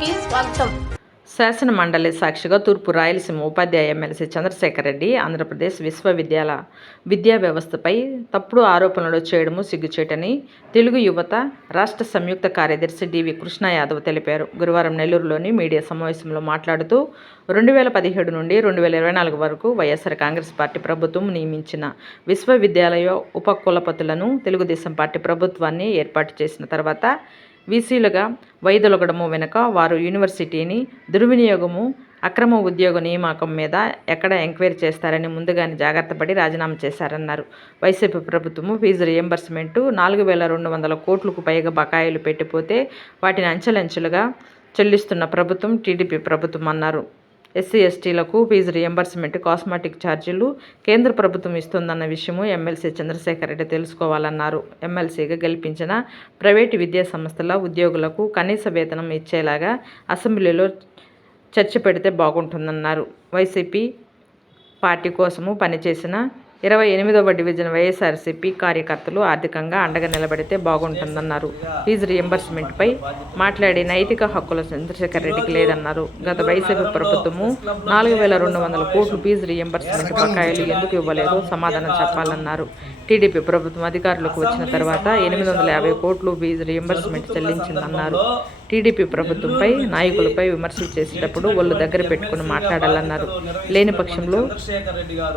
కి స్వాగతం. శాసన మండలి సాక్షిగా తూర్పు రాయలసీమ ఉపాధ్యాయ ఎమ్మెల్సీ చంద్రశేఖర్ రెడ్డి ఆంధ్రప్రదేశ్ విశ్వవిద్యాలయ విద్యా వ్యవస్థపై తప్పుడు ఆరోపణలు చేయడము సిగ్గుచేటని తెలుగు యువత రాష్ట్ర సంయుక్త కార్యదర్శి డివి కృష్ణ యాదవ్ తెలిపారు. గురువారం నెల్లూరులోని మీడియా సమావేశంలో మాట్లాడుతూ రెండు వేల పదిహేడు నుండి రెండు వేల ఇరవై నాలుగు వరకు వైఎస్ఆర్ కాంగ్రెస్ పార్టీ ప్రభుత్వం నియమించిన విశ్వవిద్యాలయ ఉపకులపతులను తెలుగుదేశం పార్టీ ప్రభుత్వాన్ని ఏర్పాటు చేసిన తర్వాత వీసీలుగా వైదొలగడము వెనుక వారు యూనివర్సిటీని దుర్వినియోగము అక్రమ ఉద్యోగ నియామకం మీద ఎక్కడ ఎంక్వైరీ చేస్తారని ముందుగానే జాగ్రత్త పడి రాజీనామా చేశారన్నారు. వైసీపీ ప్రభుత్వము ఫీజు రియంబర్స్మెంటు నాలుగు వేల రెండు వందల కోట్లకు పైగా బకాయిలు పెట్టిపోతే వాటిని అంచెలంచెలుగా చెల్లిస్తున్న ప్రభుత్వం టీడీపీ ప్రభుత్వం అన్నారు. ఎస్సీ ఎస్టీలకు ఫీజు రియంబర్స్మెంట్ కాస్మెటిక్ ఛార్జీలు కేంద్ర ప్రభుత్వం ఇస్తుందన్న విషయము ఎమ్మెల్సీ చంద్రశేఖర్ రెడ్డి తెలుసుకోవాలన్నారు. ఎమ్మెల్సీగా గెలిపించిన ప్రైవేటు విద్యా సంస్థల ఉద్యోగులకు కనీస వేతనం ఇచ్చేలాగా అసెంబ్లీలో చర్చ పెడితే బాగుంటుందన్నారు. వైసీపీ పార్టీ కోసము పనిచేసిన ఇరవై ఎనిమిదవ డివిజన్ వైఎస్ఆర్సీపీ కార్యకర్తలు ఆర్థికంగా అండగా నిలబడితే బాగుంటుందన్నారు. ఫీజు రియంబర్స్మెంట్పై మాట్లాడి నైతిక హక్కుల చంద్రశేఖర్ రెడ్డికి లేదన్నారు. గత వైసీపీ ప్రభుత్వము నాలుగు వేల రెండు వందల కోట్లు ఫీజు రియంబర్స్మెంట్ బకాయిలు ఎందుకు ఇవ్వలేదో సమాధానం చెప్పాలన్నారు. టీడీపీ ప్రభుత్వం అధికారులకు వచ్చిన తర్వాత ఎనిమిది వందల యాభై కోట్లు ఫీజు రియంబర్స్మెంట్ చెల్లించిందన్నారు. టీడీపీ ప్రభుత్వంపై నాయకులపై విమర్శలు చేసేటప్పుడు వాళ్ళు దగ్గర పెట్టుకుని మాట్లాడాలన్నారు. లేని పక్షంలో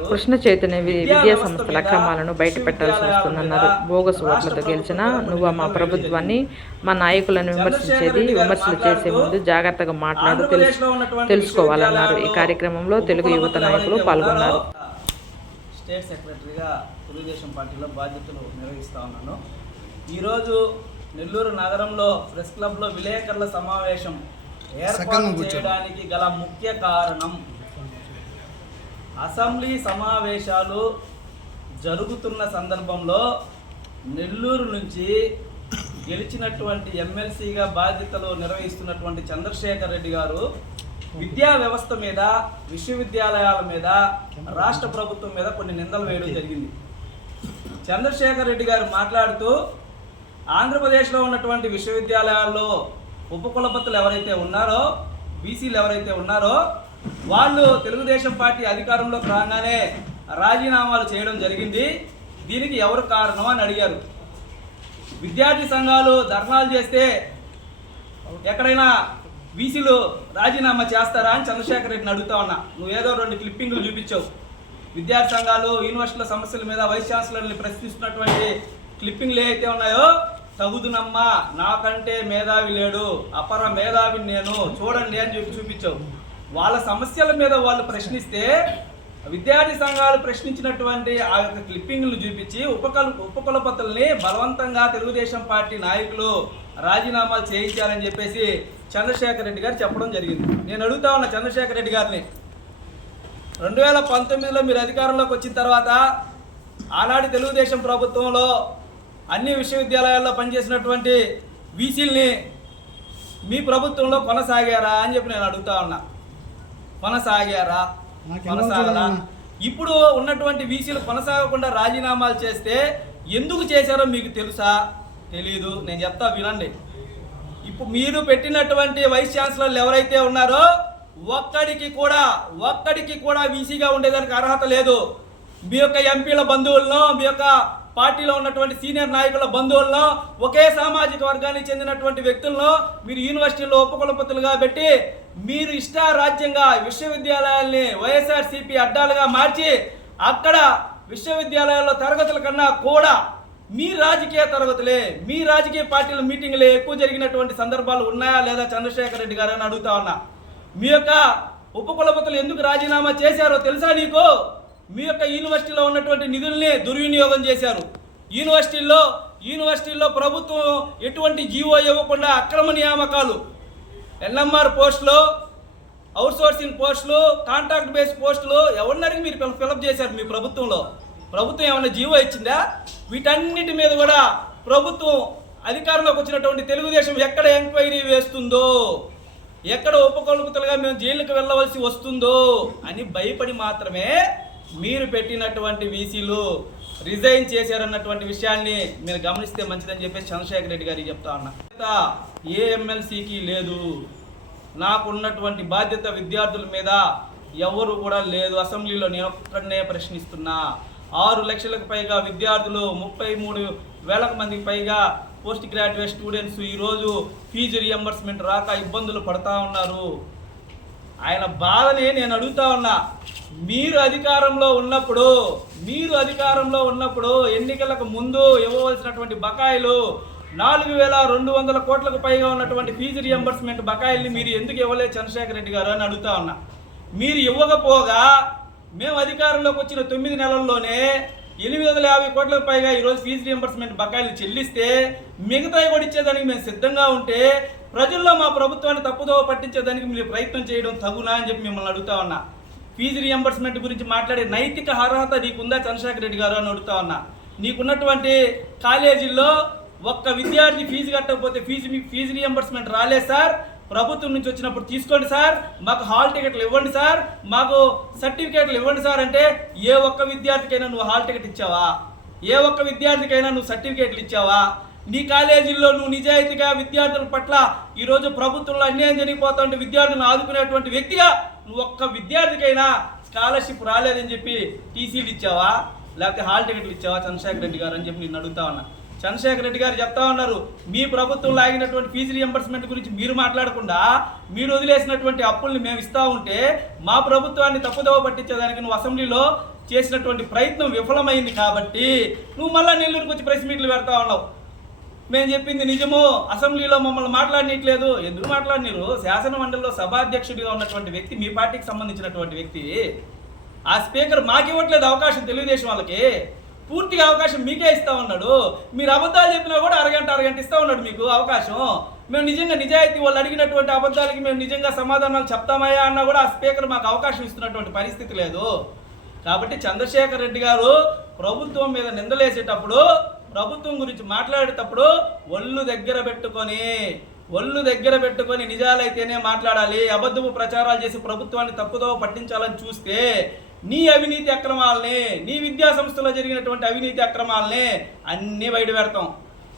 కృష్ణ చైతన్య వి- విద్యా సంస్థల అక్రమాలను బయట పెట్టాల్సి వస్తుందన్నారు. బోగస్ ఓట్లతో గెలిచినా నువ్వు మా ప్రభుత్వాన్ని మా నాయకులను విమర్శించేది విమర్శలు చేసే ముందు జాగ్రత్తగా మాట్లాడు తెలుసు తెలుసుకోవాలన్నారు. ఈ కార్యక్రమంలో తెలుగు యువత నాయకులు పాల్గొన్నారు. స్టేట్ సెక్రటరీగా తెలుగుదేశం పార్టీలో బాధ్యతలు నిర్వహిస్తా ఉన్నాను. ఈరోజు నెల్లూరు నగరంలో ప్రెస్ క్లబ్లో విలేకరుల సమావేశం ఏర్పాటు చేయడానికి గల ముఖ్య కారణం అసెంబ్లీ సమావేశాలు జరుగుతున్న సందర్భంలో నెల్లూరు నుంచి గెలిచినటువంటి ఎమ్మెల్సీగా బాధ్యతలు నిర్వహిస్తున్నటువంటి చంద్రశేఖర్ రెడ్డి గారు విద్యా వ్యవస్థ మీద విశ్వవిద్యాలయాల మీద రాష్ట్ర ప్రభుత్వం మీద కొన్ని నిందలు వేయడం జరిగింది. చంద్రశేఖర్ రెడ్డి గారు మాట్లాడుతూ ఆంధ్రప్రదేశ్లో ఉన్నటువంటి విశ్వవిద్యాలయాల్లో ఉపకులపతులు ఎవరైతే ఉన్నారో బీసీలు ఎవరైతే ఉన్నారో వాళ్ళు తెలుగుదేశం పార్టీ అధికారంలోకి రాగానే రాజీనామాలు చేయడం జరిగింది. దీనికి ఎవరు కారణం అని అడిగారు. విద్యార్థి సంఘాలు ధర్నాలు చేస్తే ఎక్కడైనా బీసీలు రాజీనామా చేస్తారా అని చంద్రశేఖర్ రెడ్డిని అడుగుతా ఉన్నా. నువ్వు ఏదో రెండు క్లిప్పింగ్లు చూపించావు. విద్యార్థి సంఘాలు యూనివర్సిటీల సమస్యల మీద వైస్ ఛాన్సలర్ని ప్రశ్నిస్తున్నటువంటి క్లిప్పింగ్లు ఏవైతే ఉన్నాయో తగుదునమ్మా నాకంటే మేధావి లేడు అపర మేధావిని నేను చూడండి అని చెప్పి చూపించావు. వాళ్ళ సమస్యల మీద వాళ్ళు ప్రశ్నిస్తే విద్యార్థి సంఘాలు ప్రశ్నించినటువంటి ఆ యొక్క క్లిప్పింగ్లు చూపించి ఉపకల్ ఉపకులపతుల్ని బలవంతంగా తెలుగుదేశం పార్టీ నాయకులు రాజీనామాలు చేయించారని చెప్పేసి చంద్రశేఖర్ రెడ్డి గారు చెప్పడం జరిగింది. నేను అడుగుతా ఉన్న చంద్రశేఖర్ రెడ్డి గారిని. రెండు వేల పంతొమ్మిదిలో మీరు అధికారంలోకి వచ్చిన తర్వాత ఆనాటి తెలుగుదేశం ప్రభుత్వంలో అన్ని విశ్వవిద్యాలయాల్లో పనిచేసినటువంటి వీసీల్ని మీ ప్రభుత్వంలో కొనసాగారా అని చెప్పి నేను అడుగుతా ఉన్నా. కొనసాగారా? కొనసాగలా? ఇప్పుడు ఉన్నటువంటి వీసీలు కొనసాగకుండా రాజీనామాలు చేస్తే ఎందుకు చేశారో మీకు తెలుసా? తెలీదు. నేను చెప్తా వినండి. ఇప్పుడు మీరు పెట్టినటువంటి వైస్ ఛాన్సలర్లు ఎవరైతే ఉన్నారో ఒక్కడికి కూడా ఒక్కడికి కూడా వీసీగా ఉండేదానికి అర్హత లేదు. మీ యొక్క ఎంపీల బంధువులను మీ యొక్క పార్టీలో ఉన్నటువంటి సీనియర్ నాయకుల బంధువుల్లో ఒకే సామాజిక వర్గానికి చెందినటువంటి వ్యక్తులను మీరు యూనివర్సిటీలో ఉపకులపతులుగా పెట్టి మీరు ఇష్టారాజ్యంగా విశ్వవిద్యాలయాల్ని వైఎస్ఆర్సీపీ అడ్డాలుగా మార్చి అక్కడ విశ్వవిద్యాలయాల్లో తరగతుల కన్నా కూడా మీ రాజకీయ తరగతులే మీ రాజకీయ పార్టీల మీటింగ్లే ఎక్కువ జరిగినటువంటి సందర్భాలు ఉన్నాయా లేదా చంద్రశేఖర్ రెడ్డి గారు అని అడుగుతా ఉన్నా. మీ యొక్క ఉపకులపతులు ఎందుకు రాజీనామా చేశారో తెలుసా నీకు? మీ యొక్క యూనివర్సిటీలో ఉన్నటువంటి నిధుల్ని దుర్వినియోగం చేశారు. యూనివర్సిటీల్లో యూనివర్సిటీల్లో ప్రభుత్వం ఎటువంటి జీవో ఇవ్వకుండా అక్రమ నియామకాలు ఎన్ఎంఆర్ పోస్టులు అవుట్సోర్సింగ్ పోస్టులు కాంట్రాక్ట్ బేస్ పోస్టులు ఎవరినరికి మీరు ఫిలప్ చేశారు మీ ప్రభుత్వంలో? ప్రభుత్వం ఏమైనా జీవో ఇచ్చిందా? వీటన్నిటి మీద కూడా ప్రభుత్వం అధికారంలోకి వచ్చినటువంటి తెలుగుదేశం ఎక్కడ ఎంక్వైరీ వేస్తుందో? ఎక్కడ ఉపకల్పతలుగా మేము జైలుకి వెళ్ళవలసి వస్తుందో అని భయపడి మాత్రమే మీరు పెట్టినటువంటి వీసీలు రిజైన్ చేశారన్నటువంటి విషయాన్ని మీరు గమనిస్తే మంచిదని చెప్పేసి చంద్రశేఖర్ రెడ్డి గారికి చెప్తా ఉన్నా. ఏ ఎమ్మెల్సీకి లేదు. నాకు ఉన్నటువంటి బాధ్యత విద్యార్థుల మీద ఎవరు కూడా లేదు. అసెంబ్లీలో నేను ఒక్కడనే ప్రశ్నిస్తున్నా. ఆరు లక్షలకు పైగా విద్యార్థులు ముప్పై మూడు వేలకు మందికి పైగా పోస్ట్ గ్రాడ్యుయేట్ స్టూడెంట్స్ ఈరోజు ఫీజు రియంబర్స్మెంట్ రాక ఇబ్బందులు పడతా ఉన్నారు. ఆయన బాధని నేను అడుగుతా ఉన్నా. మీరు అధికారంలో ఉన్నప్పుడు మీరు అధికారంలో ఉన్నప్పుడు ఎన్నికలకు ముందు ఇవ్వవలసినటువంటి బకాయిలు నాలుగు వేల రెండు వందల కోట్లకు పైగా ఉన్నటువంటి ఫీజు రియంబర్స్మెంట్ బకాయిల్ని మీరు ఎందుకు ఇవ్వలేదు చంద్రశేఖర్ రెడ్డి గారు అని అడుగుతా ఉన్నా. మీరు ఇవ్వకపోగా మేము అధికారంలోకి వచ్చిన తొమ్మిది నెలల్లోనే ఎనిమిది వందల యాభై కోట్లకు పైగా ఈరోజు ఫీజు రియంబర్స్మెంట్ బకాయిలు చెల్లిస్తే మిగతాయి కూడా ఇచ్చేదానికి మేము సిద్ధంగా ఉంటే ప్రజల్లో మా ప్రభుత్వాన్ని తప్పుదోవ పట్టించేదానికి మీరు ప్రయత్నం చేయడం తగునా అని చెప్పి మిమ్మల్ని అడుగుతా ఉన్నా. ఫీజు రియంబర్స్మెంట్ గురించి మాట్లాడే నైతిక అర్హత నీకుందా చంద్రశేఖర్ రెడ్డి గారు అని అడుగుతా ఉన్నా. నీకున్నటువంటి కాలేజీల్లో ఒక్క విద్యార్థి ఫీజు కట్టకపోతే ఫీజు మీ ఫీజు రియంబర్స్మెంట్ రాలేదు సార్. ప్రభుత్వం నుంచి వచ్చినప్పుడు తీసుకోండి సార్. మాకు హాల్ టికెట్లు ఇవ్వండి సార్. మాకు సర్టిఫికేట్లు ఇవ్వండి సార్ అంటే ఏ ఒక్క విద్యార్థికైనా నువ్వు హాల్ టికెట్ ఇచ్చావా? ఏ ఒక్క విద్యార్థికైనా నువ్వు సర్టిఫికేట్లు ఇచ్చావా? నీ కాలేజీల్లో నువ్వు నిజాయితీగా విద్యార్థుల పట్ల ఈరోజు ప్రభుత్వంలో అన్యాయం జరిగిపోతుంటే విద్యార్థులను ఆదుకునేటువంటి వ్యక్తిగా నువ్వు ఒక్క విద్యార్థికైనా స్కాలర్షిప్ రాలేదని చెప్పి టీసీలు ఇచ్చావా? లేకపోతే హాల్ టికెట్లు ఇచ్చావా చంద్రశేఖర్ రెడ్డి గారు అని చెప్పి నేను అడుగుతా ఉన్నా. చంద్రశేఖర్ రెడ్డి గారు చెప్తా ఉన్నారు మీ ప్రభుత్వంలో ఆగినటువంటి ఫీజు రియంబర్స్మెంట్ గురించి మీరు మాట్లాడకుండా మీరు వదిలేసినటువంటి అప్పుల్ని మేము ఇస్తా ఉంటే మా ప్రభుత్వాన్ని తప్పుదోవ పట్టించేదానికి నువ్వు అసెంబ్లీలో చేసినటువంటి ప్రయత్నం విఫలమైంది కాబట్టి నువ్వు మళ్ళీ నెల్లూరుకు వచ్చి ప్రెస్ మీట్లు పెడతా ఉన్నావు. మేము చెప్పింది నిజము అసెంబ్లీలో మమ్మల్ని మాట్లాడినట్లేదు. ఎందుకు మాట్లాడినారు? శాసన మండలిలో సభాధ్యక్షుడిగా ఉన్నటువంటి వ్యక్తి మీ పార్టీకి సంబంధించినటువంటి వ్యక్తి. ఆ స్పీకర్ మాకు ఇవ్వట్లేదు అవకాశం తెలుగుదేశం వాళ్ళకి. పూర్తిగా అవకాశం మీకే ఇస్తా ఉన్నాడు. మీరు అబద్ధాలు చెప్పినా కూడా అరగంట అరగంట ఇస్తా ఉన్నాడు మీకు అవకాశం. మేము నిజంగా నిజాయితీ వాళ్ళు అడిగినటువంటి అబద్ధాలకి మేము నిజంగా సమాధానాలు చెప్తామయ్యా అన్నా కూడా ఆ స్పీకర్ మాకు అవకాశం ఇస్తున్నటువంటి పరిస్థితి లేదు. కాబట్టి చంద్రశేఖర్ రెడ్డి గారు ప్రభుత్వం మీద నిందలేసేటప్పుడు ప్రభుత్వం గురించి మాట్లాడేటప్పుడు ఒళ్ళు దగ్గర పెట్టుకొని ఒళ్ళు దగ్గర పెట్టుకొని నిజాలైతేనే మాట్లాడాలి అబద్ధపు ప్రచారాలు చేసి ప్రభుత్వాన్ని తప్పుదో పట్టించాలని చూస్తే నీ అవినీతి అక్రమాలని నీ విద్యా సంస్థలో జరిగినటువంటి అవినీతి అక్రమాలని అన్నీ బయట పెడతాం.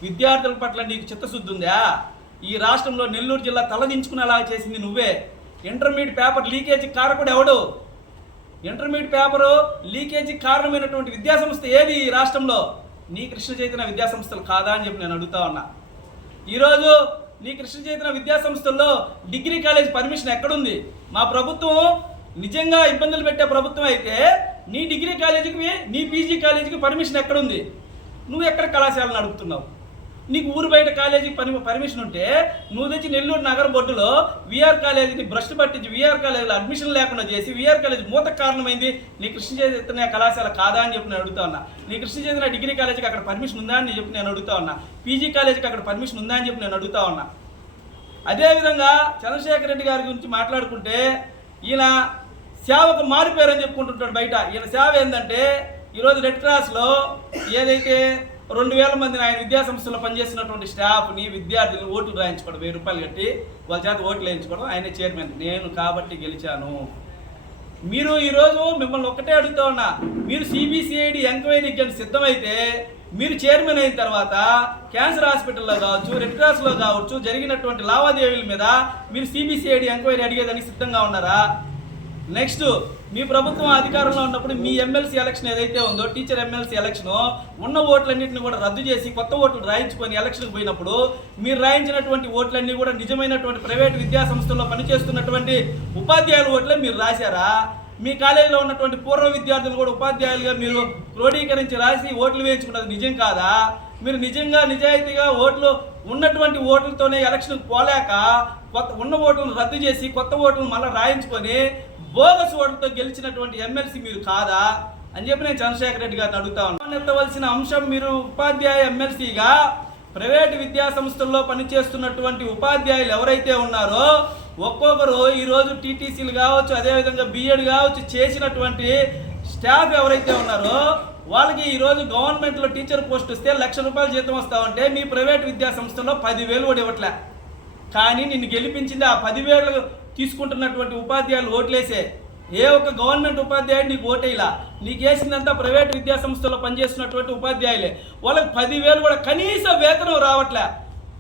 విద్యార్థుల పట్ల నీకు చిత్తశుద్ధి ఉందా? ఈ రాష్ట్రంలో నెల్లూరు జిల్లా తలదించుకునేలా చేసింది నువ్వే. ఇంటర్మీడియట్ పేపర్ లీకేజీ కారకుడు ఎవడు? ఇంటర్మీడియట్ పేపరు లీకేజీ కారణమైనటువంటి విద్యా సంస్థ ఏది ఈ రాష్ట్రంలో? నీ కృష్ణ చైతన్య విద్యా సంస్థలు కాదా అని చెప్పి నేను అడుగుతా ఉన్నా. ఈరోజు నీ కృష్ణ చైతన్య విద్యా సంస్థల్లో డిగ్రీ కాలేజ్ పర్మిషన్ ఎక్కడుంది? మా ప్రభుత్వం నిజంగా ఇబ్బందులు పెట్టే ప్రభుత్వం అయితే నీ డిగ్రీ కాలేజీకి నీ పీజీ కాలేజీకి పర్మిషన్ ఎక్కడుంది? నువ్వు ఎక్కడ కళాశాలను నడుపుతున్నావు? నీకు ఊరు బయట కాలేజీకి పని పర్మిషన్ ఉంటే నువ్వు తెచ్చి నెల్లూరు నగర బొడ్డులో విఆర్ కాలేజీని బ్రష్ పట్టించి విఆర్ కాలేజీలో అడ్మిషన్ లేకుండా చేసి విఆర్ కాలేజీ మూత కారణమైంది. నీ కృష్ణ చైతన్య కళాశాల కాదా అని చెప్పి నేను అడుగుతా ఉన్నా. నీ కృష్ణ చైతన్య డిగ్రీ కాలేజీకి అక్కడ పర్మిషన్ ఉందా అని చెప్పి నేను అడుగుతా ఉన్నా. పీజీ కాలేజీకి అక్కడ పర్మిషన్ ఉందా అని చెప్పి నేను అడుగుతా ఉన్నా. అదేవిధంగా చంద్రశేఖర్ రెడ్డి గారి గురించి మాట్లాడుకుంటే ఈయన సేవకు మారిపోయారని చెప్పుకుంటుంటాడు బయట. ఈయన సేవ ఏంటంటే ఈరోజు రెడ్ క్రాస్లో ఏదైతే రెండు వేల మందిని ఆయన విద్యా సంస్థలో పనిచేస్తున్నటువంటి స్టాఫ్ని విద్యార్థులను ఓట్లు రాయించుకోవడం వెయ్యి రూపాయలు కట్టి వాళ్ళ చేత ఓట్లు వేయించుకోవడం ఆయన చైర్మన్. నేను కాబట్టి గెలిచాను. మీరు ఈరోజు మిమ్మల్ని ఒక్కటే అడుగుతా ఉన్నా మీరు సిబిసిఐడి ఎంక్వైరీకి కానీ సిద్ధమైతే మీరు చైర్మన్ అయిన తర్వాత క్యాన్సర్ హాస్పిటల్లో కావచ్చు రెడ్ క్రాస్లో కావచ్చు జరిగినటువంటి లావాదేవీల మీద మీరు సిబిసిఐడి ఎంక్వైరీ అడిగేదానికి సిద్ధంగా ఉన్నారా? నెక్స్ట్ మీ ప్రభుత్వం అధికారంలో ఉన్నప్పుడు మీ ఎమ్మెల్సీ ఎలక్షన్ ఏదైతే ఉందో టీచర్ ఎమ్మెల్సీ ఎలక్షన్ ఉన్న ఓట్లన్నింటిని కూడా రద్దు చేసి కొత్త ఓట్లు రాయించుకొని ఎలక్షన్కి పోయినప్పుడు మీరు రాయించినటువంటి ఓట్లన్నీ కూడా నిజమైనటువంటి ప్రైవేట్ విద్యా సంస్థల్లో పనిచేస్తున్నటువంటి ఉపాధ్యాయుల ఓట్లే మీరు రాశారా? మీ కాలేజీలో ఉన్నటువంటి పూర్వ విద్యార్థులు కూడా ఉపాధ్యాయులుగా మీరు క్రోడీకరించి రాసి ఓట్లు వేయించుకున్నది నిజం కాదా? మీరు నిజంగా నిజాయితీగా ఓట్లు ఉన్నటువంటి ఓట్లతోనే ఎలక్షన్ పోలేక కొత్త ఉన్న ఓట్లను రద్దు చేసి కొత్త ఓట్లను మళ్ళీ రాయించుకొని బోగస్ ఓటుతో గెలిచినటువంటి ఎమ్మెల్సీ మీరు కాదా అని చెప్పి నేను చంద్రశేఖర్ రెడ్డి గారిని అడుగుతా ఉన్నాను ఎత్తవలసిన అంశం మీరు ఉపాధ్యాయ ఎమ్మెల్సీగా ప్రైవేటు విద్యా సంస్థల్లో పనిచేస్తున్నటువంటి ఉపాధ్యాయులు ఎవరైతే ఉన్నారో ఒక్కొక్కరు ఈరోజు టీటీసీలు కావచ్చు అదేవిధంగా బిఎడ్ కావచ్చు చేసినటువంటి స్టాఫ్ ఎవరైతే ఉన్నారో వాళ్ళకి ఈరోజు గవర్నమెంట్లో టీచర్ పోస్ట్ వస్తే లక్ష రూపాయలు జీతం వస్తామంటే మీ ప్రైవేట్ విద్యా సంస్థలో పదివేలు కూడా ఇవ్వట్లే కానీ నిన్ను గెలిపించింది ఆ పదివేలు తీసుకుంటున్నటువంటి ఉపాధ్యాయులు ఓట్లేసే ఏ ఒక్క గవర్నమెంట్ ఉపాధ్యాయుడు నీకు ఓటేలా నీకు వేసిందంతా ప్రైవేట్ విద్యాసంస్థలో పనిచేస్తున్నటువంటి ఉపాధ్యాయులే. వాళ్ళకి పదివేలు కూడా కనీస వేతనం రావట్లే.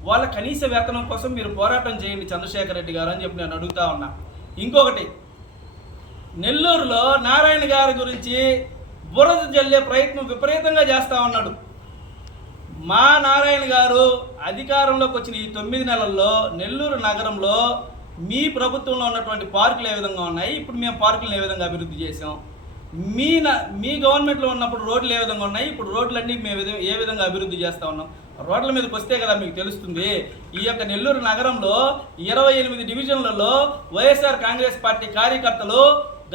వాళ్ళ కనీస వేతనం కోసం మీరు పోరాటం చేయండి చంద్రశేఖర్ రెడ్డి గారు అని చెప్పి నేను అడుగుతా ఉన్నా. ఇంకొకటి నెల్లూరులో నారాయణ గారి గురించి బురద జల్లే ప్రయత్నం విపరీతంగా చేస్తా ఉన్నాడు. మా నారాయణ గారు అధికారంలోకి వచ్చిన ఈ తొమ్మిది నెలల్లో నెల్లూరు నగరంలో మీ ప్రభుత్వంలో ఉన్నటువంటి పార్కులు ఏ విధంగా ఉన్నాయి? ఇప్పుడు మేము పార్కులను ఏ విధంగా అభివృద్ధి చేసాం మీ మీ గవర్నమెంట్లో ఉన్నప్పుడు రోడ్లు ఏ విధంగా ఉన్నాయి? ఇప్పుడు రోడ్లన్నీ మేము ఏ విధంగా అభివృద్ధి చేస్తా ఉన్నాం? రోడ్ల మీదకి వస్తే కదా మీకు తెలుస్తుంది ఈ యొక్క నెల్లూరు నగరంలో ఇరవై ఎనిమిది డివిజన్లలో వైఎస్ఆర్ కాంగ్రెస్ పార్టీ కార్యకర్తలు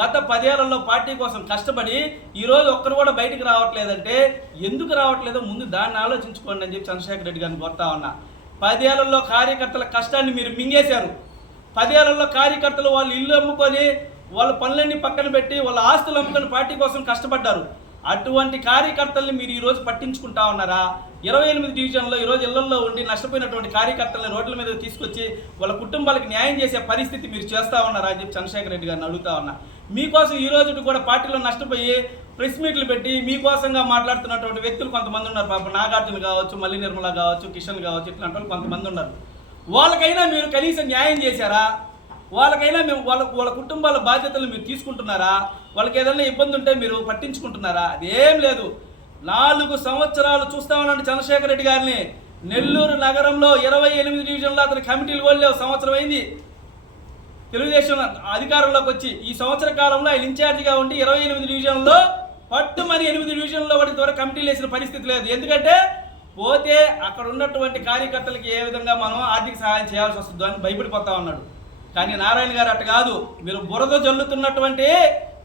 గత పదేళ్ళలో పార్టీ కోసం కష్టపడి ఈరోజు ఒక్కరు కూడా బయటికి రావట్లేదంటే ఎందుకు రావట్లేదో ముందు దాన్ని ఆలోచించుకోండి అని చెప్పి చంద్రశేఖర్ రెడ్డి గారిని కోరుతా ఉన్నా. పదేళ్ళలో కార్యకర్తల కష్టాన్ని మీరు మింగేశారు. పదేళ్ళలో కార్యకర్తలు వాళ్ళు ఇల్లు అమ్ముకొని వాళ్ళ పనులన్నీ పక్కన పెట్టి వాళ్ళ ఆస్తులు అమ్ముకొని పార్టీ కోసం కష్టపడ్డారు. అటువంటి కార్యకర్తల్ని మీరు ఈరోజు పట్టించుకుంటా ఉన్నారా? ఇరవై ఎనిమిది డివిజన్లో ఈ రోజు ఇళ్ళలో ఉండి నష్టపోయినటువంటి కార్యకర్తలను రోడ్ల మీద తీసుకొచ్చి వాళ్ళ కుటుంబాలకు న్యాయం చేసే పరిస్థితి మీరు చేస్తా ఉన్నారా అని చెప్పి చంద్రశేఖర రెడ్డి గారిని అడుగుతా ఉన్నా. మీకోసం ఈ రోజు కూడా పార్టీలో నష్టపోయి ప్రెస్ మీట్లు పెట్టి మీకోసంగా మాట్లాడుతున్నటువంటి వ్యక్తులు కొంతమంది ఉన్నారు. పాప నాగార్జున కావచ్చు మల్లి నిర్మల కావచ్చు కిషన్ కావచ్చు ఇట్లాంటి వాళ్ళు కొంతమంది ఉన్నారు. వాళ్ళకైనా మీరు కనీసం న్యాయం చేశారా? వాళ్ళకైనా మేము వాళ్ళ వాళ్ళ కుటుంబాల బాధ్యతలు మీరు తీసుకుంటున్నారా? వాళ్ళకి ఏదైనా ఇబ్బంది ఉంటే మీరు పట్టించుకుంటున్నారా? అదేం లేదు. నాలుగు సంవత్సరాలు చూస్తా ఉన్నాడు చంద్రశేఖర్ రెడ్డి గారిని. నెల్లూరు నగరంలో ఇరవై ఎనిమిది డివిజన్లో అతని కమిటీలు వల్లే సంవత్సరం అయింది. తెలుగుదేశం అధికారంలోకి వచ్చి ఈ సంవత్సర కాలంలో ఆయన ఇన్ఛార్జిగా ఉండి ఇరవై ఎనిమిది డివిజన్లో పట్టుమని ఎనిమిది డివిజన్లో వాటి ద్వారా కమిటీలు వేసిన పరిస్థితి లేదు. ఎందుకంటే పోతే అక్కడ ఉన్నటువంటి కార్యకర్తలకి ఏ విధంగా మనం ఆర్థిక సహాయం చేయాల్సి వస్తుందో అని భయపడిపోతా ఉన్నాడు. కానీ నారాయణ గారు అట్ట కాదు. మీరు బురద జల్లుతున్నటువంటి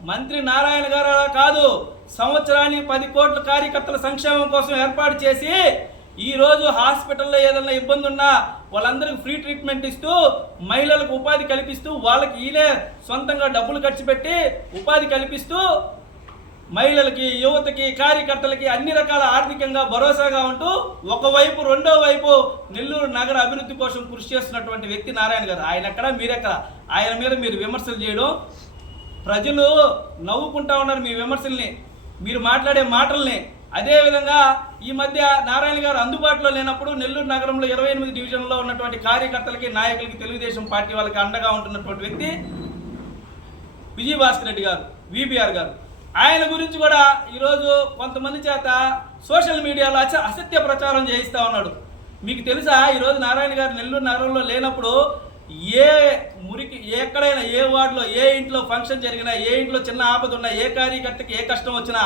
మంత్రి నారాయణ గారు అలా కాదు. సంవత్సరానికి పది కోట్ల కార్యకర్తల సంక్షేమం కోసం ఏర్పాటు చేసి ఈరోజు హాస్పిటల్లో ఏదైనా ఇబ్బంది ఉన్నా వాళ్ళందరికీ ఫ్రీ ట్రీట్మెంట్ ఇస్తూ మహిళలకు ఉపాధి కల్పిస్తూ వాళ్ళకి ఈయనే సొంతంగా డబ్బులు ఖర్చు పెట్టి ఉపాధి కల్పిస్తూ మహిళలకి యువతకి కార్యకర్తలకి అన్ని రకాల ఆర్థికంగా భరోసాగా ఉంటూ ఒకవైపు రెండో వైపు నెల్లూరు నగర అభివృద్ధి కోసం కృషి చేస్తున్నటువంటి వ్యక్తి నారాయణ గారు. ఆయన ఎక్కడ? మీరెక్కడ? ఆయన మీద మీరు విమర్శలు చేయడం ప్రజలు నవ్వుకుంటా ఉన్నారు మీ విమర్శల్ని మీరు మాట్లాడే మాటల్ని. అదేవిధంగా ఈ మధ్య నారాయణ గారు అందుబాటులో లేనప్పుడు నెల్లూరు నగరంలో ఇరవై ఎనిమిది డివిజన్లో ఉన్నటువంటి కార్యకర్తలకి నాయకులకి తెలుగుదేశం పార్టీ వాళ్ళకి అండగా ఉంటున్నటువంటి వ్యక్తి విజయభాస్కర్ రెడ్డి గారు విబిఆర్ గారు. ఆయన గురించి కూడా ఈరోజు కొంతమంది చేత సోషల్ మీడియాలో అసత్య ప్రచారం చేయిస్తా ఉన్నాడు. మీకు తెలుసా ఈరోజు నారాయణ గారు నెల్లూరు నగరంలో లేనప్పుడు ఏ మురికి ఎక్కడైనా ఏ వార్డులో ఏ ఇంట్లో ఫంక్షన్ జరిగినా ఏ ఇంట్లో చిన్న ఆపద ఉన్నా ఏ కార్యకర్తకి ఏ కష్టం వచ్చినా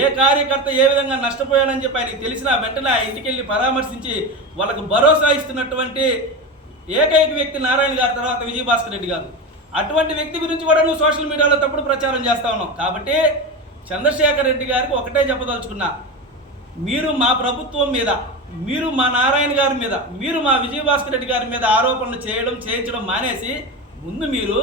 ఏ కార్యకర్త ఏ విధంగా నష్టపోయాడని చెప్పి ఆయనకి తెలిసినా వెంటనే ఆ ఇంటికి వెళ్ళి పరామర్శించి వాళ్ళకు భరోసా ఇస్తున్నటువంటి ఏకైక వ్యక్తి నారాయణ గారి తర్వాత విజయభాస్కర్ రెడ్డి గారు. అటువంటి వ్యక్తి గురించి కూడా నువ్వు సోషల్ మీడియాలో తప్పుడు ప్రచారం చేస్తా ఉన్నావు. కాబట్టి చంద్రశేఖర్ రెడ్డి గారికి ఒకటే చెప్పదలుచుకున్నా మీరు మా ప్రభుత్వం మీద మీరు మా నారాయణ గారి మీద మీరు మా విజయభాస్కర్ రెడ్డి గారి మీద ఆరోపణలు చేయడం చేయించడం మానేసి ముందు మీరు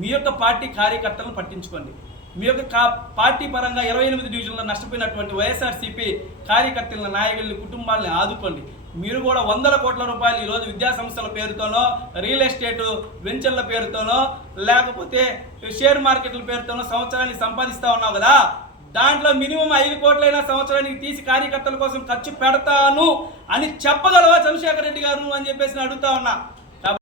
మీ యొక్క పార్టీ కార్యకర్తలను పట్టించుకోండి. మీ యొక్క కా పార్టీ పరంగా ఇరవై ఎనిమిది డివిజన్లో నష్టపోయినటువంటి వైఎస్ఆర్సీపీ కార్యకర్తల నాయకుల్ని కుటుంబాలని ఆదుకోండి. మీరు కూడా వందల కోట్ల రూపాయలు ఈరోజు విద్యా సంస్థల పేరుతోనో రియల్ ఎస్టేట్ వెంచర్ల పేరుతోనో లేకపోతే షేర్ మార్కెట్ల పేరుతోనో సంవత్సరానికి సంపాదిస్తా ఉన్నావు కదా? దాంట్లో మినిమం ఐదు కోట్లైనా సంవత్సరానికి తీసి కార్యకర్తల కోసం ఖర్చు పెడతాను అని చెప్పగలవా చంద్రశేఖర్ రెడ్డి గారు అని చెప్పేసి నేను అడుగుతా ఉన్నా.